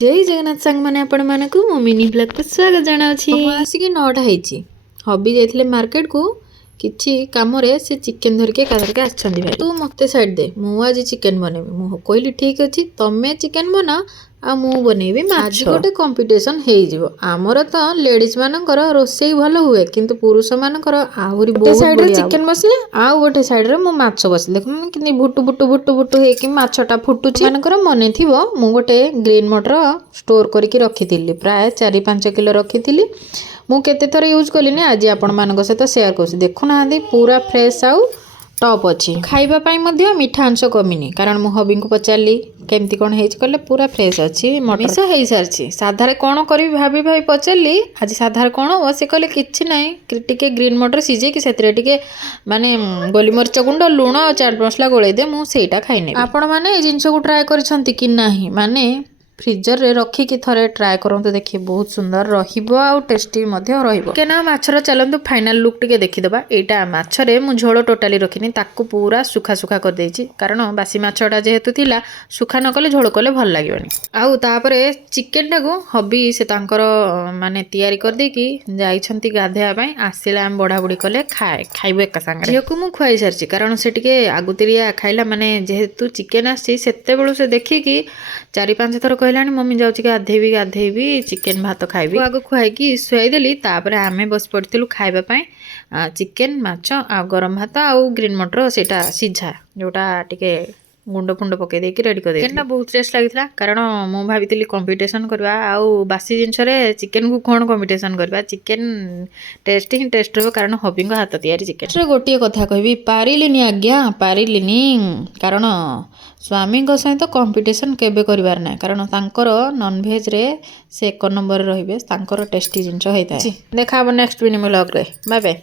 जय जगन्नाथ सांग मैंने आपण मानक मो मिनी ब्लॉग को स्वागत जनावछि। आसिक 9टा होइछि हबी जाइथिले मार्केट को किछि काम रे से चिकन धरके एकाधरके आछंदी भाई तू मते साइड दे मु आज चिकन बनेबी मु कहली ठीक अछि तमे चिकन बना आ मु बनेबी माछ। आज गोटे कंपटीशन हेइ जिवो हमर त लेडीज मानकर रोसई भलो हुए किंतु पुरुष मानकर आहुरी बहुत साइड रे चिकन बसले आ गोटे साइड रे मु माछ बसले देखु किनि भुटु भुटु भुटु भुटु हे कि माछटा फुटुछि मानकर मने थिबो मु गोटे ग्रीन मटर स्टोर करके रखिथिली प्राय 4-5 किलो रखिथिली मु केते थर यूज कलिनी आज आपण मानक सहित शेयर करछि देखु ना पूरा फ्रेश आउ टॉप अच्छी खाइबा पाई मध्य मीठा अंश कमिनी कारण मु हबी को पचारली केमती कौन हेज कले पूरा फ्रेश अच्छी मटरसा हो सारी साधार कौन करी भाभी भाई पचारली आज साधार कौन हो से कहले किछि नाही टिके ग्रीन मटर सिझे कि सेतरे टिके माने गोलमरिच गुंड लुण और चाट मसला गोले दे मु सेटा खाइ नै आपण माने ए जिंस को ट्राई करछंती कि नाही माने फ्रिजर रे रखिकी थरे ट्राए करंतु देखिए बहुत सुंदर रहिबो आ टेस्टी मध्य रहिबो केना माछर चलंतु फाइनल लुक टिके देखिदबा एटा माछरे मु झोल टोटाली रखिनी ताकू पूरा सुखा सुखा कर देछि कारण बासी माछटा जेहेतु थिला सुखा न कले झोल कले भल लागिबनी आउ तापरे चिकन टाको हबी से तांकर माने तयारी कर देकी जाइछंती गाधेया पई आसिला हम बढा बुडी कले खाइबो एका संगे जेको मु खुआई सारछि कारण से टिके आगुतिरिया खाइला माने जेहेतु चिकन आछि सेते बेलु से देखिकी 4-5 थर कहलानी मम्मी जाऊँ गाधेबी चिकेन भात खाइबी आग खुआई शुआईदेली आमे बस पड़ू खाइबापी चिकेन माछ आ गरम भात आउ ग्रीन मटर सेटा सीझा जोटा टिके गुंड फुंड पकई देकी रेडी कर देना बहुत टेस्ट लगी कारण मु भाभी कंपटीशन करवा आउ बासी जिनस चिकेन को कौन कंपटीशन करवा चिकेन टेस्ट ही टेस्ट रहा कारण हबी हाथ तैयारी चिकेन गोटे कथा कहबी पारिलिनी आज्ञा पारिलिनी कारण स्वामी सहित कंपटीशन केबे करिवार ना कारण तांकर नॉनवेज रे से 1 नंबर रहिबे तांकर टेस्टी जिनस होइता देखा नेक्स्ट मिनी व्लॉग रे बाय बाय।